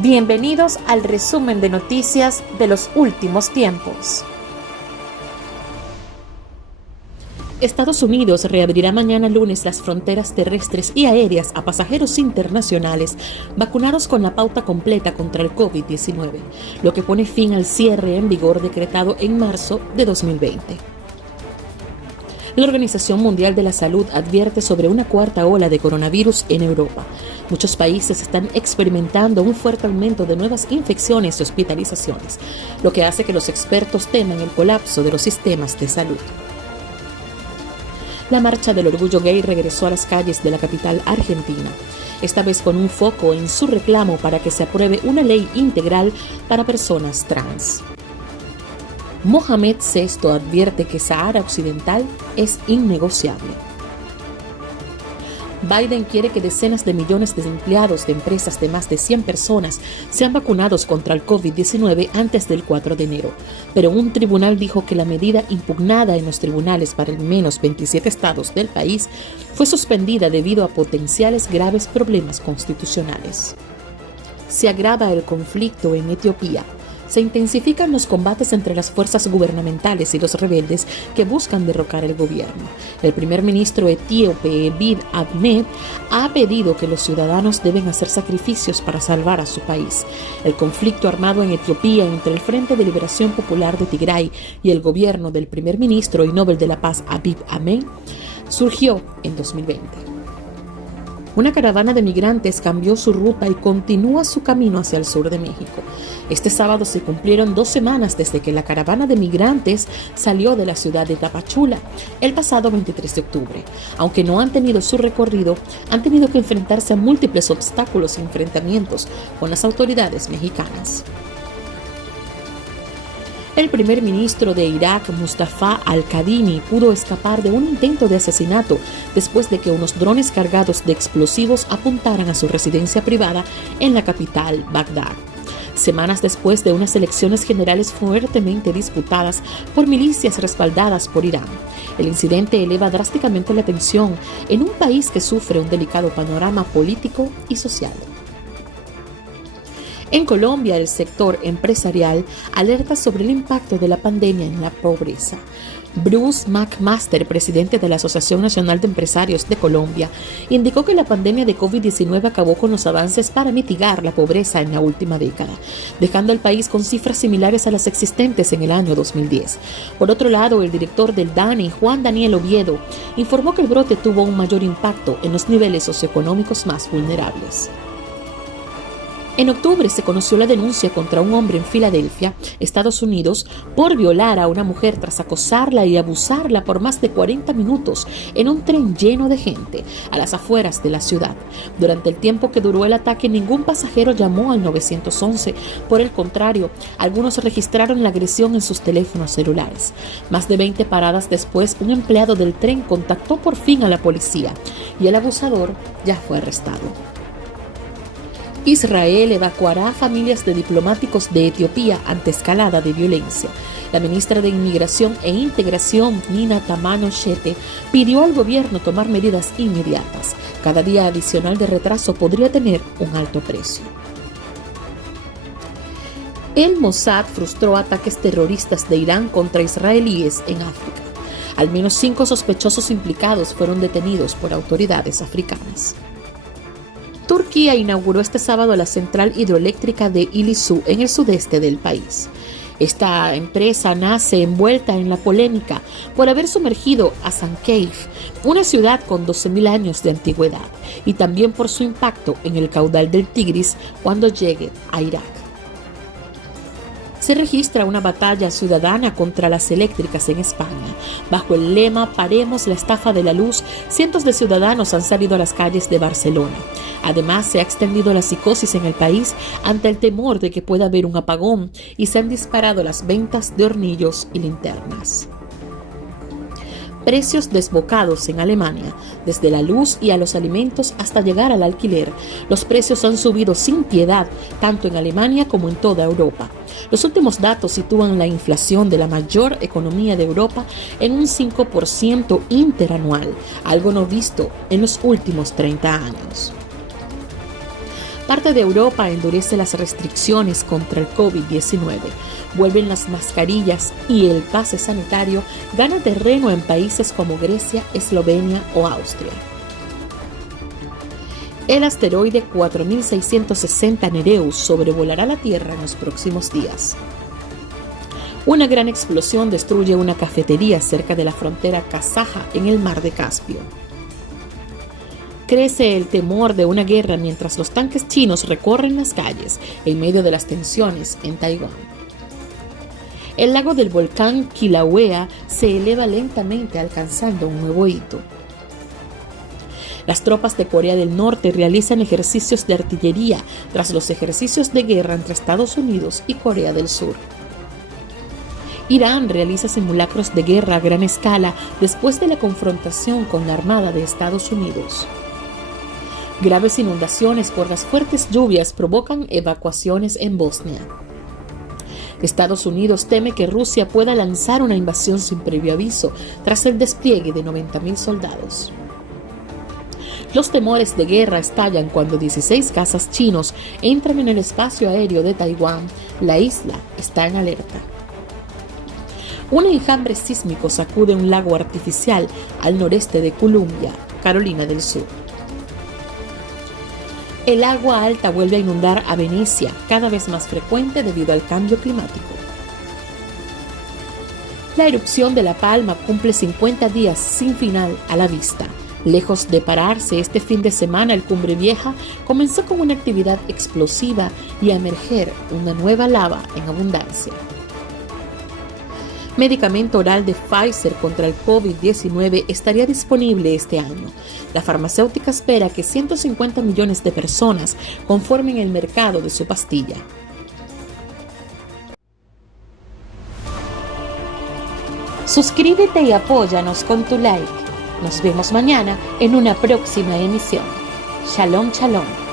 Bienvenidos al resumen de noticias de los últimos tiempos. Estados Unidos reabrirá mañana lunes las fronteras terrestres y aéreas a pasajeros internacionales vacunados con la pauta completa contra el COVID-19, lo que pone fin al cierre en vigor decretado en marzo de 2020. La Organización Mundial de la Salud advierte sobre una cuarta ola de coronavirus en Europa. Muchos países están experimentando un fuerte aumento de nuevas infecciones y hospitalizaciones, lo que hace que los expertos teman el colapso de los sistemas de salud. La Marcha del Orgullo Gay regresó a las calles de la capital argentina, esta vez con un foco en su reclamo para que se apruebe una ley integral para personas trans. Mohamed VI advierte que Sahara Occidental es innegociable. Biden quiere que decenas de millones de empleados de empresas de más de 100 personas sean vacunados contra el COVID-19 antes del 4 de enero, pero un tribunal dijo que la medida impugnada en los tribunales para al menos 27 estados del país fue suspendida debido a potenciales graves problemas constitucionales. Se agrava el conflicto en Etiopía. Se intensifican los combates entre las fuerzas gubernamentales y los rebeldes que buscan derrocar el gobierno. El primer ministro etíope Abiy Ahmed ha pedido que los ciudadanos deben hacer sacrificios para salvar a su país. El conflicto armado en Etiopía entre el Frente de Liberación Popular de Tigray y el gobierno del primer ministro y Nobel de la Paz Abiy Ahmed surgió en 2020. Una caravana de migrantes cambió su ruta y continúa su camino hacia el sur de México. Este sábado se cumplieron 2 semanas desde que la caravana de migrantes salió de la ciudad de Tapachula el pasado 23 de octubre. Aunque no han tenido su recorrido, han tenido que enfrentarse a múltiples obstáculos y enfrentamientos con las autoridades mexicanas. El primer ministro de Irak, Mustafa al-Kadhimi, pudo escapar de un intento de asesinato después de que unos drones cargados de explosivos apuntaran a su residencia privada en la capital, Bagdad. Semanas después de unas elecciones generales fuertemente disputadas por milicias respaldadas por Irán. El incidente eleva drásticamente la tensión en un país que sufre un delicado panorama político y social. En Colombia, el sector empresarial alerta sobre el impacto de la pandemia en la pobreza. Bruce McMaster, presidente de la Asociación Nacional de Empresarios de Colombia, indicó que la pandemia de COVID-19 acabó con los avances para mitigar la pobreza en la última década, dejando al país con cifras similares a las existentes en el año 2010. Por otro lado, el director del DANE, Juan Daniel Oviedo, informó que el brote tuvo un mayor impacto en los niveles socioeconómicos más vulnerables. En octubre se conoció la denuncia contra un hombre en Filadelfia, Estados Unidos, por violar a una mujer tras acosarla y abusarla por más de 40 minutos en un tren lleno de gente a las afueras de la ciudad. Durante el tiempo que duró el ataque, ningún pasajero llamó al 911. Por el contrario, algunos registraron la agresión en sus teléfonos celulares. Más de 20 paradas después, un empleado del tren contactó por fin a la policía y el abusador ya fue arrestado. Israel evacuará a familias de diplomáticos de Etiopía ante escalada de violencia. La ministra de Inmigración e Integración, Nina Tamano-Shete, pidió al gobierno tomar medidas inmediatas. Cada día adicional de retraso podría tener un alto precio. El Mossad frustró ataques terroristas de Irán contra israelíes en África. Al menos 5 sospechosos implicados fueron detenidos por autoridades africanas. Turquía inauguró este sábado la central hidroeléctrica de Ilisu en el sudeste del país. Esta empresa nace envuelta en la polémica por haber sumergido a Sankeyf, una ciudad con 12.000 años de antigüedad, y también por su impacto en el caudal del Tigris cuando llegue a Irak. Se registra una batalla ciudadana contra las eléctricas en España. Bajo el lema "Paremos la estafa de la luz", cientos de ciudadanos han salido a las calles de Barcelona. Además, se ha extendido la psicosis en el país ante el temor de que pueda haber un apagón y se han disparado las ventas de hornillos y linternas. Precios desbocados en Alemania, desde la luz y a los alimentos hasta llegar al alquiler. Los precios han subido sin piedad, tanto en Alemania como en toda Europa. Los últimos datos sitúan la inflación de la mayor economía de Europa en un 5% interanual, algo no visto en los últimos 30 años. Parte de Europa endurece las restricciones contra el COVID-19. Vuelven las mascarillas y el pase sanitario gana terreno en países como Grecia, Eslovenia o Austria. El asteroide 4660 Nereus sobrevolará la Tierra en los próximos días. Una gran explosión destruye una cafetería cerca de la frontera kazaja en el mar de Caspio. Crece el temor de una guerra mientras los tanques chinos recorren las calles en medio de las tensiones en Taiwán. El lago del volcán Kilauea se eleva lentamente alcanzando un nuevo hito. Las tropas de Corea del Norte realizan ejercicios de artillería tras los ejercicios de guerra entre Estados Unidos y Corea del Sur. Irán realiza simulacros de guerra a gran escala después de la confrontación con la Armada de Estados Unidos. Graves inundaciones por las fuertes lluvias provocan evacuaciones en Bosnia. Estados Unidos teme que Rusia pueda lanzar una invasión sin previo aviso tras el despliegue de 90.000 soldados. Los temores de guerra estallan cuando 16 cazas chinos entran en el espacio aéreo de Taiwán. La isla está en alerta. Un enjambre sísmico sacude un lago artificial al noreste de Columbia, Carolina del Sur. El agua alta vuelve a inundar a Venecia, cada vez más frecuente debido al cambio climático. La erupción de La Palma cumple 50 días sin final a la vista. Lejos de pararse este fin de semana, el Cumbre Vieja comenzó con una actividad explosiva y a emerger una nueva lava en abundancia. Medicamento oral de Pfizer contra el COVID-19 estaría disponible este año. La farmacéutica espera que 150 millones de personas conformen el mercado de su pastilla. Suscríbete y apóyanos con tu like. Nos vemos mañana en una próxima emisión. Shalom, shalom.